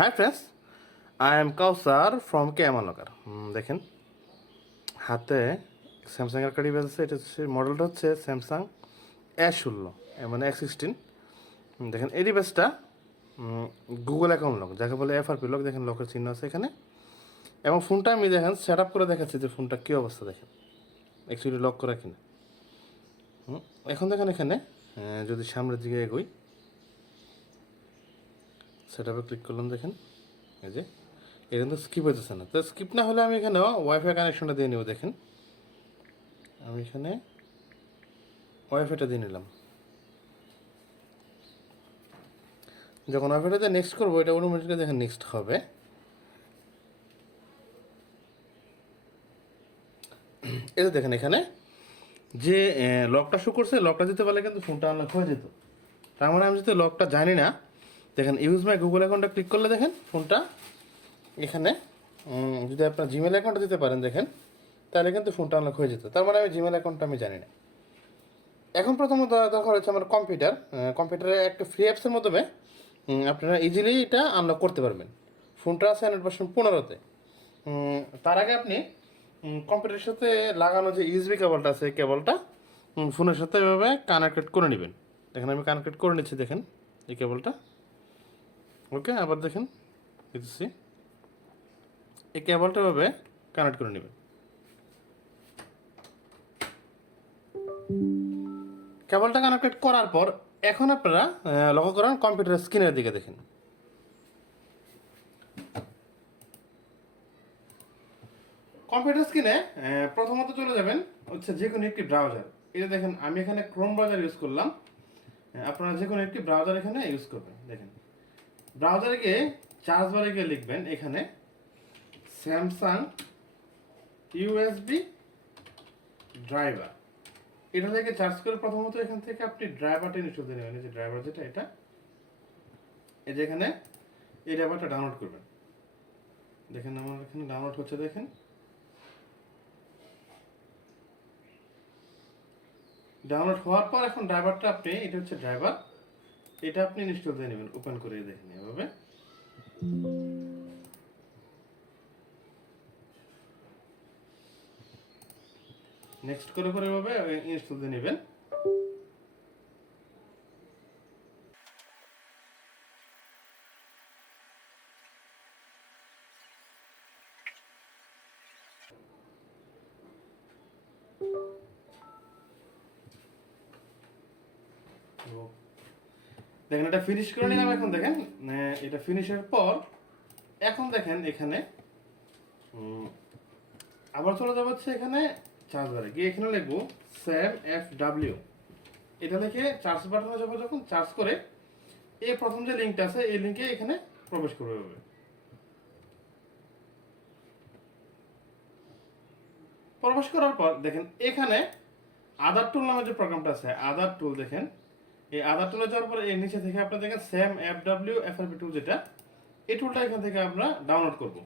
High friends, I am Kawsar from কেয়ামানকার। দেখেন হাতে স্যামসাংয়ের একটা ডিভাইস আছে। এটা হচ্ছে মডেলটা হচ্ছে স্যামসাং A16 মানে A16। দেখেন এই ডিভাইসটা গুগল অ্যাকাউন্ট লক, যাকে বলে FRP লক। দেখেন লকের চিহ্ন আছে এখানে, এবং ফোনটা আমি দেখেন সেট আপ করে দেখাচ্ছি যে ফোনটা কী অবস্থা। দেখেন অ্যাকচুয়ালি লক করা কিনা। এখন দেখেন এখানে যদি সামনের দিকে এগোই, সেট আপে ক্লিক করলাম। দেখেন এই যে এটা কিন্তু স্কিপ হইতেছে না। তো স্কিপ না হলে আমি এখানে ওয়াইফাই কানেকশনটা দিয়ে নেব। দেখেন আমি এখানে ওয়াইফাইটা দিয়ে নিলাম। যখন ওয়াইফাইটা দিয়ে নেক্সট করবো, এটা অটোমেটিক্যালি দেখেন নেক্সট হবে। এটা দেখেন এখানে যে লকটা শো করছে, লকটা দিতে পারলে কিন্তু ফোনটা আনলক হয়ে যেত। তার মানে আমি যদি লকটা জানি না, দেখেন ইউজ মাই গুগল অ্যাকাউন্টটা ক্লিক করলে দেখেন ফোনটা এখানে যদি আপনার জিমেল অ্যাকাউন্টটা দিতে পারেন দেখেন, তাহলে কিন্তু ফোনটা আনলক হয়ে যেত। তার মানে আমি জিমেল অ্যাকাউন্টটা আমি জানি না। এখন প্রথমত দরকার হচ্ছে আমার কম্পিউটারে একটা ফ্রি অ্যাপসের মাধ্যমে আপনারা ইজিলি এটা আনলক করতে পারবেন। ফোনটা আছে 100% 15-তে। তার আগে আপনি কম্পিউটারের সাথে লাগানো যে ইউএসবি কেবলটা আছে, কেবলটা ফোনের সাথে এভাবে কানেক্টেড করে নেবেন। দেখেন আমি কানেক্টেড করে নিচ্ছি। দেখেন এই কেবলটা ওকে। আবার দেখেন দিচ্ছি, এই কেবলটা এভাবে কানেক্ট করে নেবেন। কেবলটা কানেক্টেড করার পর এখন আপনারা লক্ষ্য করেন কম্পিউটারের স্ক্রিনের দিকে। দেখেন কম্পিউটার স্ক্রিনে প্রথমত চলে যাবেন হচ্ছে যে কোনো একটি ব্রাউজার। এটা দেখেন আমি এখানে ক্রোম ব্রাউজার ইউজ করলাম। আপনারা যে কোনো একটি ব্রাউজার এখানে ইউজ করবেন। দেখেন ব্রাউজারে গিয়ে চার্জ বারে গিয়ে লিখবেন এখানে স্যামসাং ইউএসবি ড্রাইভার। এটা থেকে চার্জ করে প্রথমত এখান থেকে আপনি ড্রাইভারটা ইনস্টল দিয়ে নেবেন। এই যে ড্রাইভার যেটা, এটা এই যে এখানে এই ড্রাইভারটা ডাউনলোড করবেন। দেখেন আমার এখানে ডাউনলোড হচ্ছে। দেখেন ডাউনলোড হওয়ার পর এখন ড্রাইভারটা আপনি, এটা হচ্ছে ড্রাইভার, এটা আপনি ইনস্টল দিয়ে নেবেন। ওপেন করে দেখেন এভাবে। নেক্সট করে করে এভাবে ইনস্টল দিয়ে নেবেন। দেখেন এটা ফিনিশ করে নিলাম। এখন দেখেন এটা ফিনিশের পর এখন দেখেন এখানে আবার চলে যাবো হচ্ছে এখানে চার্জ বারে গিয়ে এখানে লিখবো স্যাম FW। এটা লিখে চার্জ বাটনে যাবো। যখন চার্জ করে এই প্রথম যে লিঙ্কটা আছে এই লিঙ্কে এখানে প্রবেশ করবে হবে। প্রবেশ করার পর দেখেন এখানে আদার টুল নামে যে প্রোগ্রামটা আছে, আদার টুল, দেখেন এই আদার টুলে যাওয়ার পর এর নিচে থেকে আপনার দেখেন স্যাম FW FRP টুল, যেটা এই টুলটা এখান থেকে আমরা ডাউনলোড করব।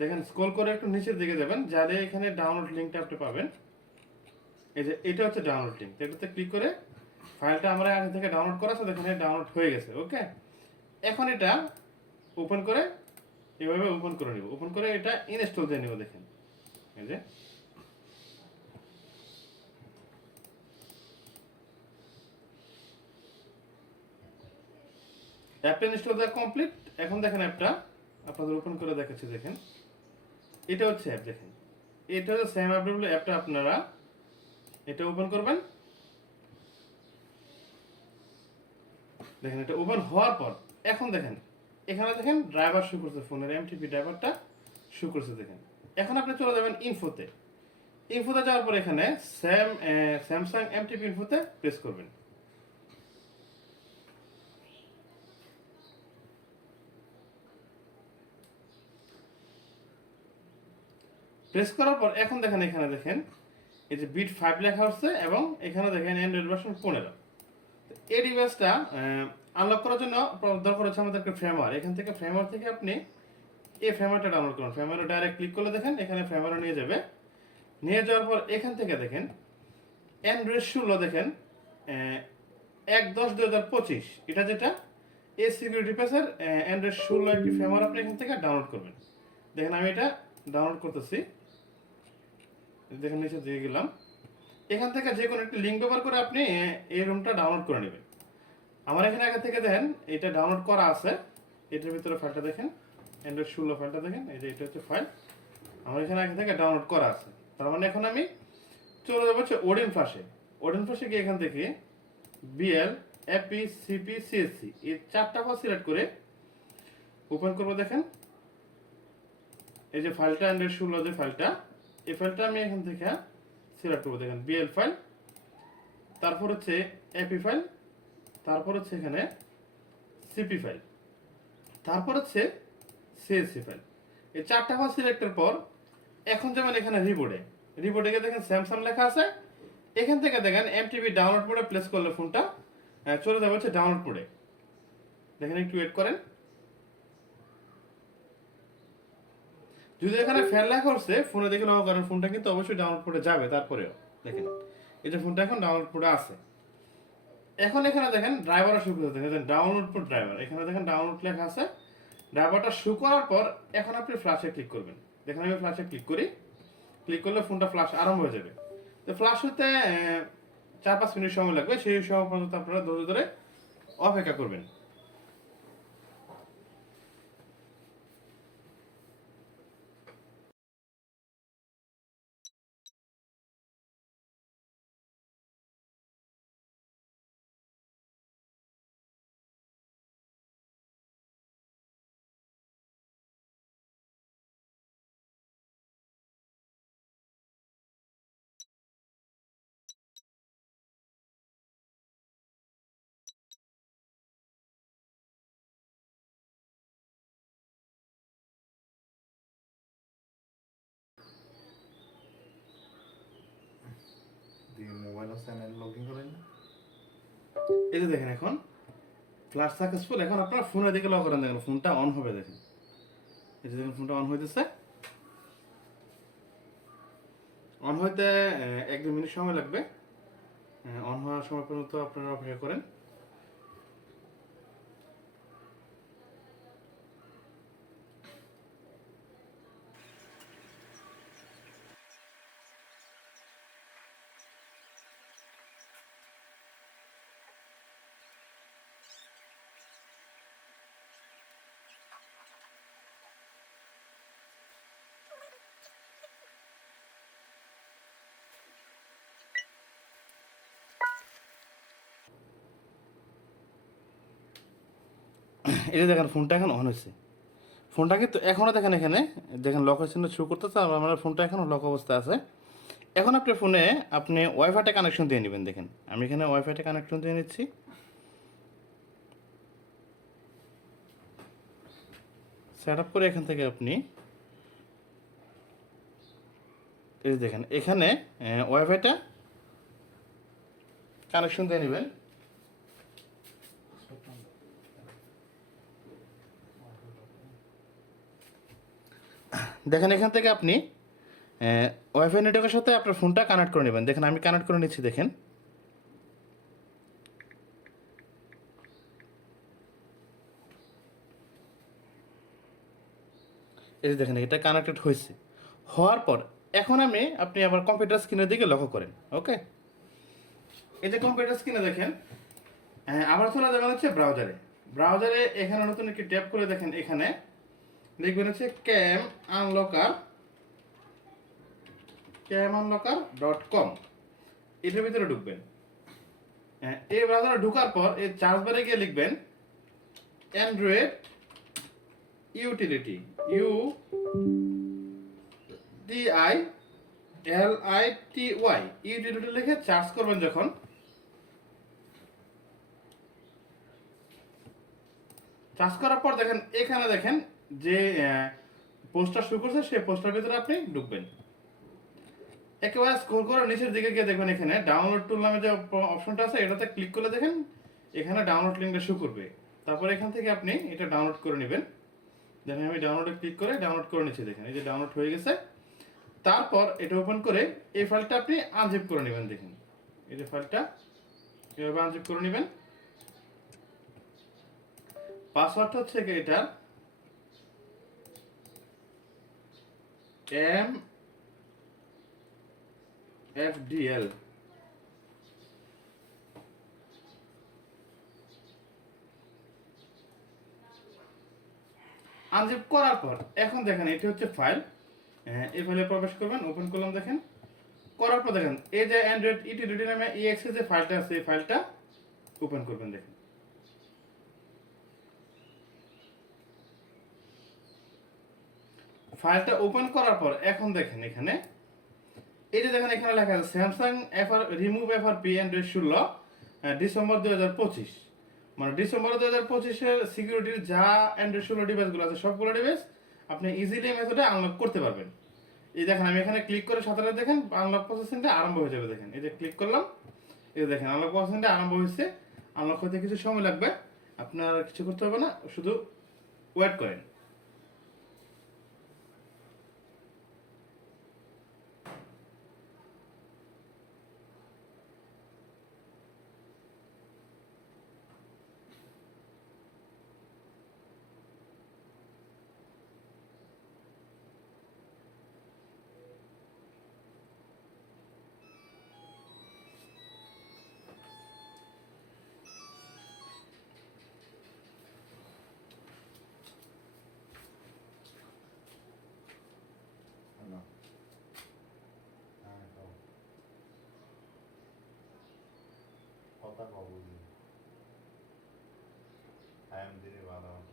দেখেন স্ক্রল করে একটু নিচের দিকে যাবেন, যাহলে এখানে ডাউনলোড লিঙ্কটা আপনি পাবেন। এই যে এটা হচ্ছে ডাউনলোড লিঙ্ক, এটাতে ক্লিক করে ফাইলটা আমরা আগে থেকে ডাউনলোড করা আছে, দেখেন ডাউনলোড হয়ে গেছে। ওকে, এখন এটা ওপেন করে এভাবে ওপেন করে নিব। ওপেন করে এটা ইনস্টল দিয়ে নিব। দেখেন এই যে অ্যাপটা ইনস্টল দেওয়া কমপ্লিট। এখন দেখেন অ্যাপটা আপনাদের ওপেন করে দেখাচ্ছি। দেখেন এটা হচ্ছে অ্যাপ। দেখেন এটা হচ্ছে স্যাম FW অ্যাপটা। আপনারা এটা ওপেন করবেন। দেখেন এটা ওপেন হওয়ার পর এখন দেখেন এখানে দেখেন ড্রাইভার শো করছে, ফোনের MTP ড্রাইভারটা শো করছে। দেখেন এখন আপনি চলে যাবেন ইনফোতে। ইনফোতে যাওয়ার পর এখানে স্যামসাং MTP ইনফোতে প্রেস করবেন। প্রেস করার পর এখন দেখেন এখানে দেখেন এই যে বিট 5 লেখা হচ্ছে, এবং এখানে দেখেন অ্যান্ড্রয়েড ভার্সন 15। এই ডিভাইসটা আনলক করার জন্য দরকার হচ্ছে আমাদের একটা ফ্রেমওয়্যার। এখান থেকে ফ্রেমওয়্যার থেকে আপনি এই ফ্রেমওয়্যারটা ডাউনলোড করুন। ফ্রেমওয়্যারে ডাইরেক্ট ক্লিক করলে দেখেন এখানে ফ্রেমওয়্যারে নিয়ে যাবে। নিয়ে যাওয়ার পর এখান থেকে দেখেন অ্যান্ড্রয়েড 16 দেখেন 1/10/2025, এটা যেটা এই সিকিউরিটি প্যাচের অ্যান্ড্রয়েড 16 একটি ফ্রেমওয়্যার আপনি এখান থেকে ডাউনলোড করবেন। দেখেন আমি এটা ডাউনলোড করতেছি, দেখেন নিচে দিয়ে গেলাম। এখান থেকে যে কোনো একটি লিঙ্ক ব্যবহার করে আপনি এই রুমটা ডাউনলোড করে নেবেন। আমার এখানে আগে থেকে দেখেন এটা ডাউনলোড করা আছে, এটার ভিতরে ফাইলটা দেখেন, অ্যান্ড্রয়েড 16 ফাইলটা দেখেন, এই যে এটা হচ্ছে ফাইল আমার এখানে আগে থেকে ডাউনলোড করা আছে। তার মানে এখন আমি চলে যাবো হচ্ছে ওডেন ফ্ল্যাশে। ওডেন ফ্ল্যাশে গিয়ে এখান থেকে বিএল এপি সিপি সিএসসি এই 4টা ফাইল সিলেক্ট করে ওপেন করবো। দেখেন এই যে ফাইলটা অ্যান্ড্রয়েড 16 যে ফাইলটা, এই ফাইলটা আমি এখান থেকে সিলেক্ট করবো। দেখেন বিএল ফাইল, তারপর হচ্ছে এপি ফাইল, তারপর হচ্ছে এখানে সিপি ফাইল, তারপর হচ্ছে সিএসসি ফাইল। এই 4টা ফাইল সিলেক্টের পর এখন যেমন এখানে রিবোর্ডে গিয়ে দেখেন স্যামসাং লেখা আছে, এখান থেকে দেখেন এমটিবি ডাউনলোড মোডে প্লেস করলে ফোনটা চলে যাবে হচ্ছে ডাউনলোড মোডে। দেখেন একটু ওয়েট করেন, যদি এখানে ফেল লেখা হচ্ছে ফোনে দেখে নেওয়া, কারণ ফোনটা কিন্তু অবশ্যই ডাউনলোড মোডে যাবে। তারপরেও দেখেন এই যে ফোনটা এখন ডাউনলোড মোডে আছে। এখন এখানে দেখেন ড্রাইভারও শো করতে দেখেন ডাউনলোড ফর ড্রাইভার, এখানে দেখেন ডাউনলোড লেখা আছে। ড্রাইভারটা শো করার পর এখন আপনি ফ্ল্যাশে ক্লিক করবেন। দেখেন আমি ফ্ল্যাশে ক্লিক করি, ক্লিক করলে ফোনটা ফ্ল্যাশ আরম্ভ হয়ে যাবে। তো ফ্ল্যাশ হতে 4-5 মিনিট সময় লাগবে, সেই সময় পর্যন্ত আপনারা ধৈর্য ধরে অপেক্ষা করবেন। মোবাইল চ্যানেল লগ ইন করেন না? এই যে দেখেন এখন ফ্ল্যাশ সাকসেসফুল। এখন আপনার ফোনে দিকে লক করেন, দেখেন ফোনটা অন হবে। দেখেন এই যে দেখেন ফোনটা অন হইতেছে। অন হইতে 1-2 মিনিট সময় লাগবে। অন হওয়ার সময় পর্যন্ত আপনারা অপেক্ষা করেন। এই যে দেখেন ফোনটা এখন অন হয়েছে। ফোনটা কিন্তু এখনও দেখেন এখানে দেখেন লক চিহ্ন শো করতেছে, আর আমার ফোনটা এখনও লক অবস্থায় আছে। এখন আপনার ফোনে আপনি ওয়াইফাইটা কানেকশন দিয়ে নেবেন। দেখেন আমি এখানে ওয়াইফাইটা কানেকশন দিয়ে নিচ্ছি। সেট আপ করে এখান থেকে আপনি এই যে দেখেন এখানে ওয়াইফাইটা কানেকশন দিয়ে নেবেন। দেখেন এখান থেকে আপনি ওয়াইফাই নেটওয়ার্কের সাথে আপনার ফোনটা কানেক্ট করে নেবেন। দেখেন আমি কানেক্ট করে নিচ্ছি। দেখেন এই যে দেখেন এটা কানেক্টেড হয়েছে। হওয়ার পর এখন আপনি আবার কম্পিউটার স্ক্রিনের দিকে লক্ষ্য করেন। ওকে, এই যে কম্পিউটার স্ক্রিনে দেখেন আবার চলে যাবেন হচ্ছে ব্রাউজারে এখানে নতুন একটি ট্যাব করে দেখেন এখানে লিখবেন হচ্ছে camunlocker.com। এটার ভিতরে ঢুকবেন। এই ব্রাউজারে ঢোকার পর এই সার্চ বারে গিয়ে লিখবেন অ্যান্ড্রয়েড ইউটিলিটি ইউটিলিটি লিখে সার্চ করবেন। যখন সার্চ করার পর দেখেন এখানে দেখেন যে পোস্টার শুরু করছে, সেই পোস্টার ভিতরে আপনি ঢুকবেন। একেবারে স্ক্রল করে নিচের দিকে গিয়ে দেখবেন এখানে ডাউনলোড টুল নামে যে অপশনটা আছে, এটাতে ক্লিক করলে দেখেন এখানে ডাউনলোড লিঙ্কটা শো করবে। তারপর এখান থেকে আপনি এটা ডাউনলোড করে নেবেন। দেখেন আমি ডাউনলোডে ক্লিক করে ডাউনলোড করে নিচ্ছি। দেখেন এই যে ডাউনলোড হয়ে গেছে। তারপর এটা ওপেন করে এই ফাইলটা আপনি আনজিপ করে নেবেন। দেখেন এই যে ফাইলটা এভাবে আনজিপ করে নেবেন। পাসওয়ার্ডটা হচ্ছে কি এটার MFDL। আনজিপ করার পর এখন দেখেন এটি হচ্ছে ফাইল, এই ফাইলে প্রবেশ করবেন, ওপেন করলাম দেখেন। করার পর দেখেন এই যে অ্যান্ড্রয়েড ইটি নামে EXE যে ফাইলটা আছে এই ফাইলটা ওপেন করবেন দেখেন। ফাইলটা ওপেন করার পর এখন দেখেন এখানে এই যে দেখেন এখানে লেখা আছে Samsung remove FRP Android 16 December 2025। মানে ডিসেম্বর 2025-এর সিকিউরিটির যা অ্যান্ড্রয়েড 16 ডিভাইসগুলো আছে সবগুলো ডিভাইস আপনি ইজিলি মেথডে আনলক করতে পারবেন। এই দেখেন আমি এখানে ক্লিক করে সাথে সাথে দেখেন আনলক প্রসেসিংটা আরম্ভ হয়ে যাবে। দেখেন এই যে ক্লিক করলাম, এই যে দেখেন আনলক প্রসেসিংটা আরম্ভ হয়েছে। আনলক হতে কিছু সময় লাগবে, আপনার কিছু করতে হবে না, শুধু ওয়েট করেন। হ্যালো। হ্যাঁ তো কথা কব বুঝি টাইম দিলে ভালো হবে।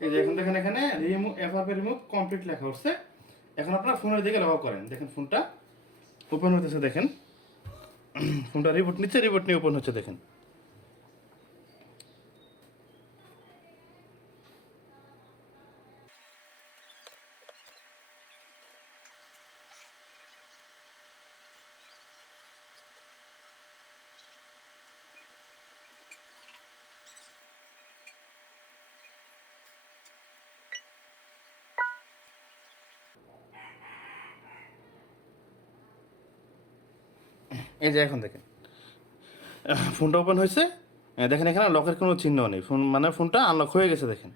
এই যে এখন দেখেন এখানে রিমুভ FRP রিমুভ কমপ্লিট লেখা হচ্ছে। এখন আপনার ফোনের দিকে লক্ষ্য করেন, দেখেন ফোনটা ওপেন হতেছে। দেখেন ফোনটা রিবোট নিচ্ছে, রিবোট নিয়ে ওপেন হচ্ছে দেখেন। এই যে এখন দেখেন ফোনটা ওপেন হয়েছে। দেখেন এখানে লকের কোনো চিহ্ন নেই, ফোন মানে ফোনটা আনলক হয়ে গেছে দেখেন।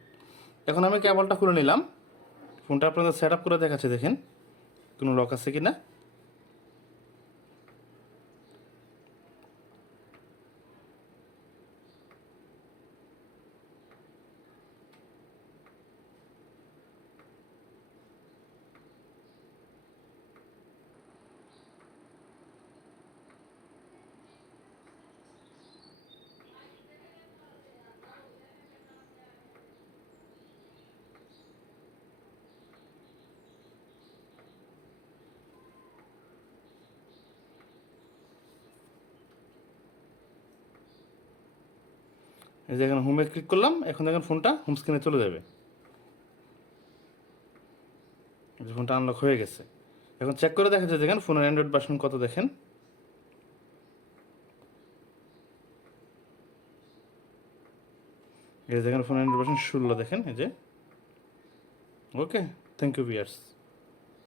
এখন আমি কেবলটা খুলে নিলাম, ফোনটা আপনাদের সেট আপ করে দেখাচ্ছে দেখেন কোনো লক আছে কি না। এই যে এখানে হোমে ক্লিক করলাম, এখন দেখেন ফোনটা হোম স্ক্রিনে চলে যাবে। এই যে ফোনটা আনলক হয়ে গেছে। এখন চেক করে দেখা যায় দেখেন ফোনের অ্যান্ড্রয়েড ভার্সন কত দেখেন। এই যে দেখেন ফোনের অ্যান্ড্রয়েড ভার্সন 16 দেখেন এই যে। ওকে, থ্যাংক ইউ ভিউয়ার্স।